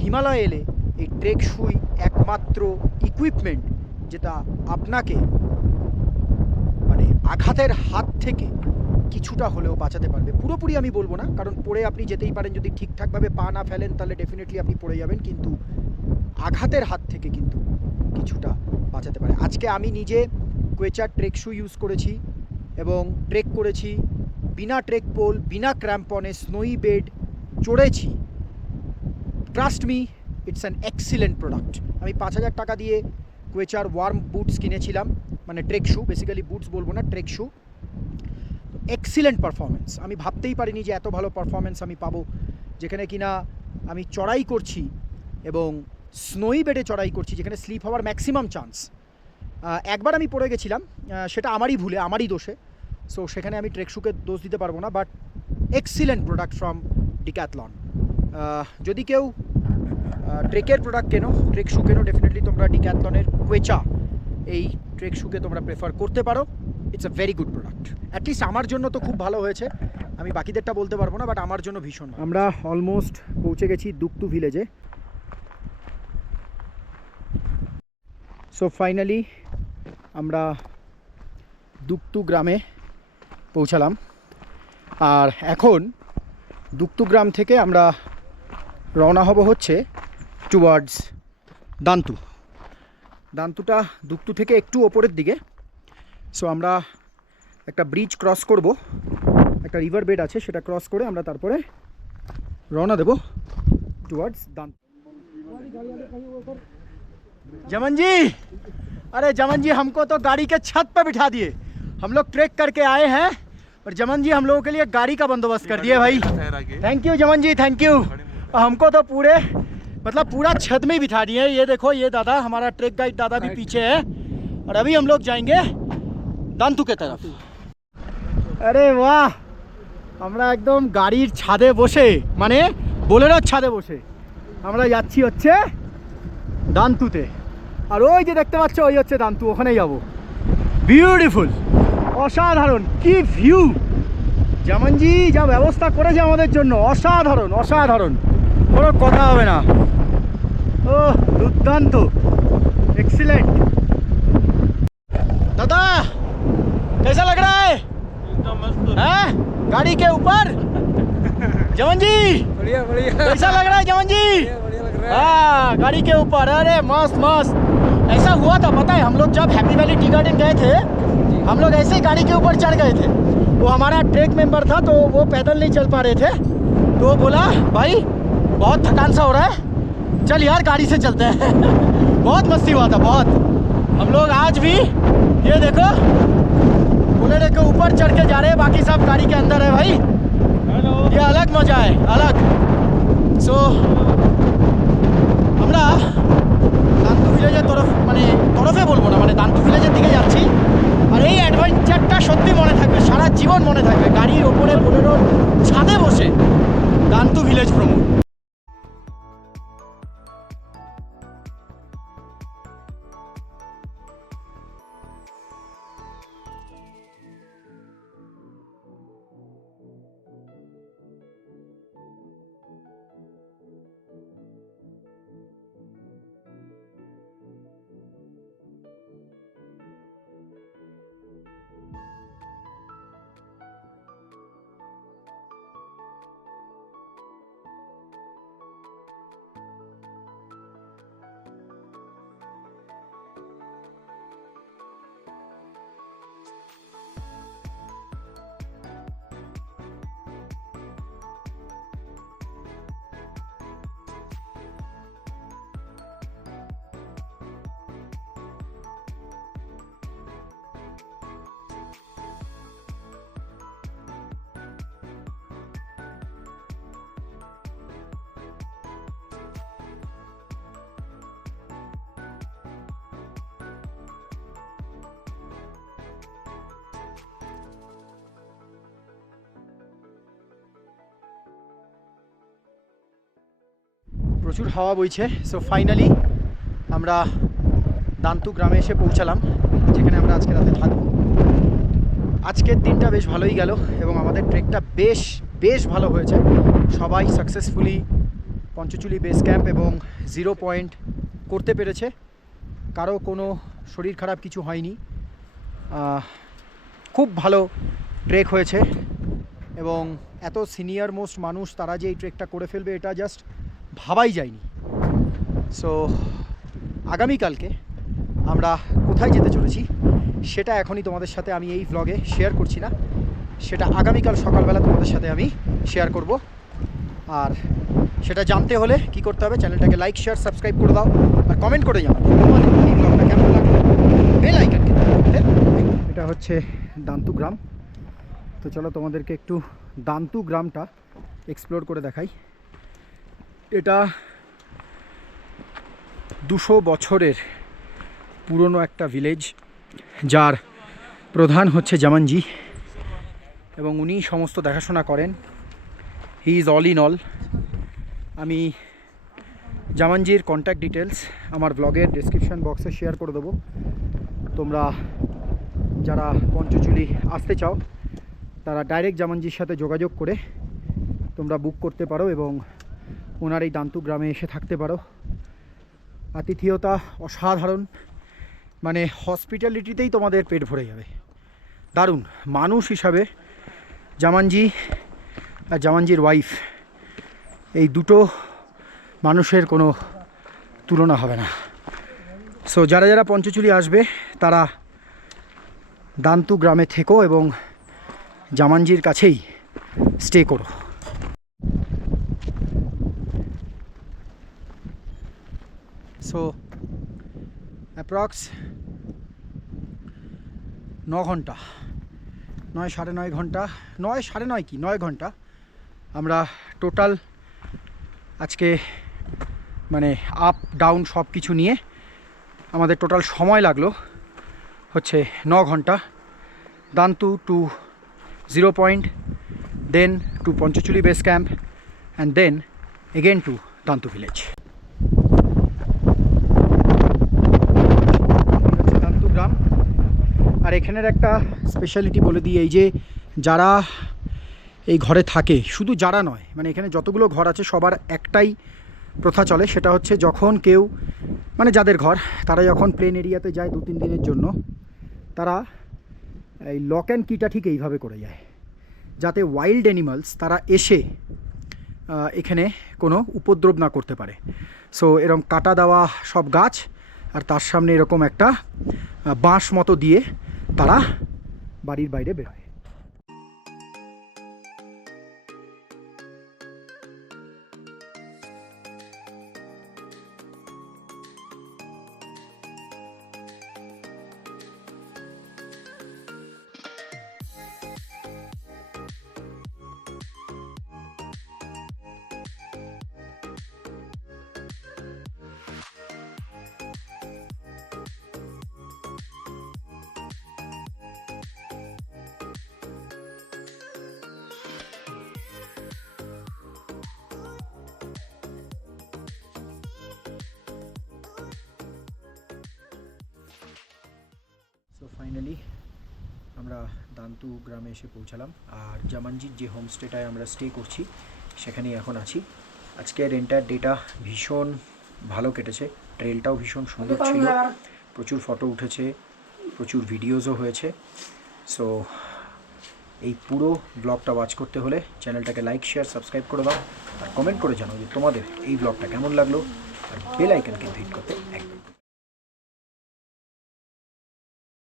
হিমালয় এলে এই ট্রেক শুই একমাত্র ইকুইপমেন্ট যেটা আপনাকে মানে আঘাতের হাত থেকে কিছুটা হলেও বাঁচাতে পারবে। পুরোপুরি আমি বলবো না, কারণ পড়ে আপনি যেতেই পারেন, যদি ঠিকঠাকভাবে পা না ফেলেন তাহলে ডেফিনেটলি আপনি পড়ে যাবেন, কিন্তু আঘাতের হাত থেকে কিন্তু কিছুটা বাঁচাতে পারে। আজকে আমি নিজে কোয়েচার ট্রেক শু ইউজ করেছি এবং ট্রেক করেছি বিনা ট্রেক পোল, বিনা ক্র্যাম্পনে, স্নোই বেড চড়েছি। Trust me, it's an excellent product. আমি 5,000 টাকা দিয়ে কোয়েচার ওয়ার্ম বুটস কিনেছিলাম, মানে ট্রেক শু, বেসিক্যালি বুটস বলবো না, ট্রেক শু। Excellent performance. আমি ভাবতেই পারিনি যে এত ভালো পারফরমেন্স আমি পাবো, যেখানে কিনা আমি চড়াই করছি এবং স্নোই বেডে চড়াই করছি, যেখানে স্লিপ হওয়ার ম্যাক্সিমাম চান্স। একবার আমি পড়ে গেছিলাম, সেটা আমারই ভুলে, আমারই দোষে, সো সেখানে আমি ট্রেক শুকে দোষ দিতে পারবো না, but excellent product from decathlon. যদি কেউ ট্রেকের প্রোডাক্ট কেনো, ট্রেক শু কেনো, ডেফিনেটলি তোমরা ডিক্যাথলনের কোয়েচা এই ট্রেক শুকে তোমরা প্রেফার করতে পারো। It's a very good product. At least আমার জন্য তো খুব ভালো হয়েছে, আমি বাকিদেরটা বলতে পারবো না, বাট আমার জন্য ভীষণ। আমরা অলমোস্ট পৌঁছে গেছি দুকতু ভিলেজে। সো ফাইনালি আমরা দুকতু গ্রামে পৌঁছালাম, আর এখন দুকতু গ্রাম থেকে আমরা রওনা হব হচ্ছে টুয়ার্ডস দান্তু। দান্তুটা দুকতু থেকে একটু ওপরের দিকে। সো আমরা একটা ব্রিজ ক্রস করব, একটা রিভার বেড আছে, সেটা ক্রস করে আমরা তারপরে रौना देबो टुवर्ड्स दान। जमन जी, अरे जमन जी हमको तो गाड़ी के छत पर बिठा दिए। हम लोग ट्रेक करके आए हैं और जमन जी हम लोगों के लिए गाड़ी का बंदोबस्त कर दिए भाई। थैंक यू जमन जी, थैंक यू। हमको तो पूरे मतलब पूरा छत में ही बिठा दिए। ये देखो, ये दादा हमारा ट्रेक गाइड दादा भी पीछे है, और अभी हम लोग जाएंगे दान्तु के तरफ। अरे वाह, আমরা একদম গাড়ির ছাদে বসে, মানে বোলেরোর ছাদে বসে আমরা যাচ্ছি হচ্ছে দান্তুতে। আর ওই যে দেখতে পাচ্ছ, ওই হচ্ছে দান্তু, ওখানেই যাবো। বিউটিফুল, অসাধারণ, কি ভিউ! জামানজি যা ব্যবস্থা করেছে আমাদের জন্য, অসাধারণ অসাধারণ, কোনো কথা হবে না। ও দুর্দান্ত, एक्सीलेंट। दादा कैसा लग रहा है? एकदम मस्त हैं? गाड़ी के ऊपर जमन जी बढ़िया बढ़िया कैसा लग रहा है जमन जी? बढ़िया लग रहा है। हाँ, गाड़ी के ऊपर, अरे मस्त मस्त। ऐसा हुआ था, पता है, हम लोग जब हैप्पी वैली टी गार्डन गए थे, हम लोग ऐसे ही गाड़ी के ऊपर चढ़ गए थे। वो हमारा ट्रेक मेंबर था, तो वो पैदल नहीं चल पा रहे थे, तो वो बोला भाई बहुत थकान सा हो रहा है, चल यार गाड़ी से चलते हैं। बहुत मस्ती हुआ था, बहुत। हम लोग आज भी ये देखो बुलेरो के ऊपर चढ़ के जा रहे हैं, बाकी सब गाड़ी के अंदर है भाई। हेलो, ये अलग मजा है, अलग। सो আমরা দান্তু ভিলেজের তরফে বলবো না, মানে দান্তু ভিলেজের দিকে যাচ্ছি। আর এই অ্যাডভেঞ্চারটা সত্যি মনে থাকবে, সারা জীবন মনে থাকবে। গাড়ির ওপরে বোলেরোর ছাদে বসে দান্তু ভিলেজ ভ্রমণ। প্রচুর হাওয়া বইছে। সো ফাইনালি আমরা দান্তু গ্রামে এসে পৌঁছালাম, যেখানে আমরা আজকে রাতে থাকবো। আজকের দিনটা বেশ ভালোই গেল এবং আমাদের ট্রেকটা বেশ ভালো হয়েছে। সবাই সাকসেসফুলি পঞ্চচুলি বেস ক্যাম্প এবং 0 পয়েন্ট করতে পেরেছে। কারো কোনো শরীর খারাপ কিছু হয়নি। খুব ভালো ট্রেক হয়েছে এবং এত সিনিয়র মোস্ট মানুষ তারা যে এই ট্রেকটা করে ফেলবে এটা জাস্ট ভাবাই যায়নি। সো আগামীকালকে আমরা কোথায় যেতে চলেছি সেটা এখনই তোমাদের সাথে আমি এই ভ্লগে শেয়ার করছি না, সেটা আগামীকাল সকালবেলা তোমাদের সাথে আমি শেয়ার করব। আর সেটা জানতে হলে কি করতে হবে, চ্যানেলটাকে লাইক শেয়ার সাবস্ক্রাইব করে দাও আর কমেন্ট করে জানাও তোমাদের এই ব্লগটা কেমন লাগলো। বেল আইকন কিন্তু এটা হচ্ছে দান্তু গ্রাম। তো চলো তোমাদেরকে একটু দান্তু গ্রামটা এক্সপ্লোর করে দেখাই। এটা 200 বছরের পুরনো একটা ভিলেজ, যার প্রধান হচ্ছে জামানজি এবং উনি সমস্ত দেখাশোনা করেন। He is all in all. আমি জামানজির কন্ট্যাক্ট ডিটেলস আমার ব্লগের ডেসক্রিপশন বক্সে শেয়ার করে দেবো। তোমরা যারা পঞ্চচুলি আসতে চাও তারা ডাইরেক্ট জামানজির সাথে যোগাযোগ করে তোমরা বুক করতে পারো এবং ওনার এই দান্তু গ্রামে এসে থাকতে পারো। আতিথেয়তা অসাধারণ, মানে হসপিটালিটিতেই তোমাদের পেট ভরে যাবে। দারুণ মানুষ হিসাবে জামানজি আর জামানজির ওয়াইফ, এই দুটো মানুষের কোনো তুলনা হবে না। সো যারা যারা পঞ্চচুলি আসবে তারা দান্তু গ্রামে থেকো এবং জামানজির কাছেই স্টে করো। সো অ্যাপ্রক্স 9 ঘন্টা, 9 সাড়ে 9 ঘন্টা, 9 সাড়ে 9 কি 9 ঘন্টা আমরা টোটাল আজকে মানে আপ ডাউন সব কিছু নিয়ে আমাদের টোটাল সময় লাগলো হচ্ছে 9 ঘন্টা। Dantu to 0 point, then to Panchachuli base camp and then again to Dantu village. Dantu গ্রাম। আর এখানের একটা স্পেশালিটি বলে দিই, এই যে যারা এই ঘরে থাকে, শুধু যারা নয়, মানে এখানে যতগুলো ঘর আছে সবার একটাই প্রথা চলে, সেটা হচ্ছে যখন কেউ মানে যাদের ঘর তারা যখন প্লেন এরিয়াতে যায় 2-3 দিনের জন্য, তারা এই লক অ্যান্ড কিটা ঠিক এইভাবে করে যায় যাতে ওয়াইল্ড অ্যানিমালস তারা এসে এখানে কোনো উপদ্রব না করতে পারে। সো এরকম কাটা দেওয়া সব গাছ আর তার সামনে এরকম একটা বাঁশ মতো দিয়ে তারা বাড়ির বাইরে বের হয়। সো ফাইনালি আমরা দান্তু গ্রামে এসে পৌঁছালাম আর জামানজির যে হোমস্টেটায় আমরা স্টে করছি সেখানেই এখন আছি। আজকের এন্টায়ার ডেটা ভীষণ ভালো কেটেছে, ট্রেলটাও ভীষণ সুন্দর ছিল, প্রচুর ফটো উঠেছে, প্রচুর ভিডিওসও হয়েছে। সো এই পুরো ব্লগটা ওয়াচ করতে হলে চ্যানেলটাকে লাইক শেয়ার সাবস্ক্রাইব করে দাও আর কমেন্ট করে জানাও যে তোমাদের এই ব্লগটা কেমন লাগলো, আর বেল আইকনকে হিট করতে একদম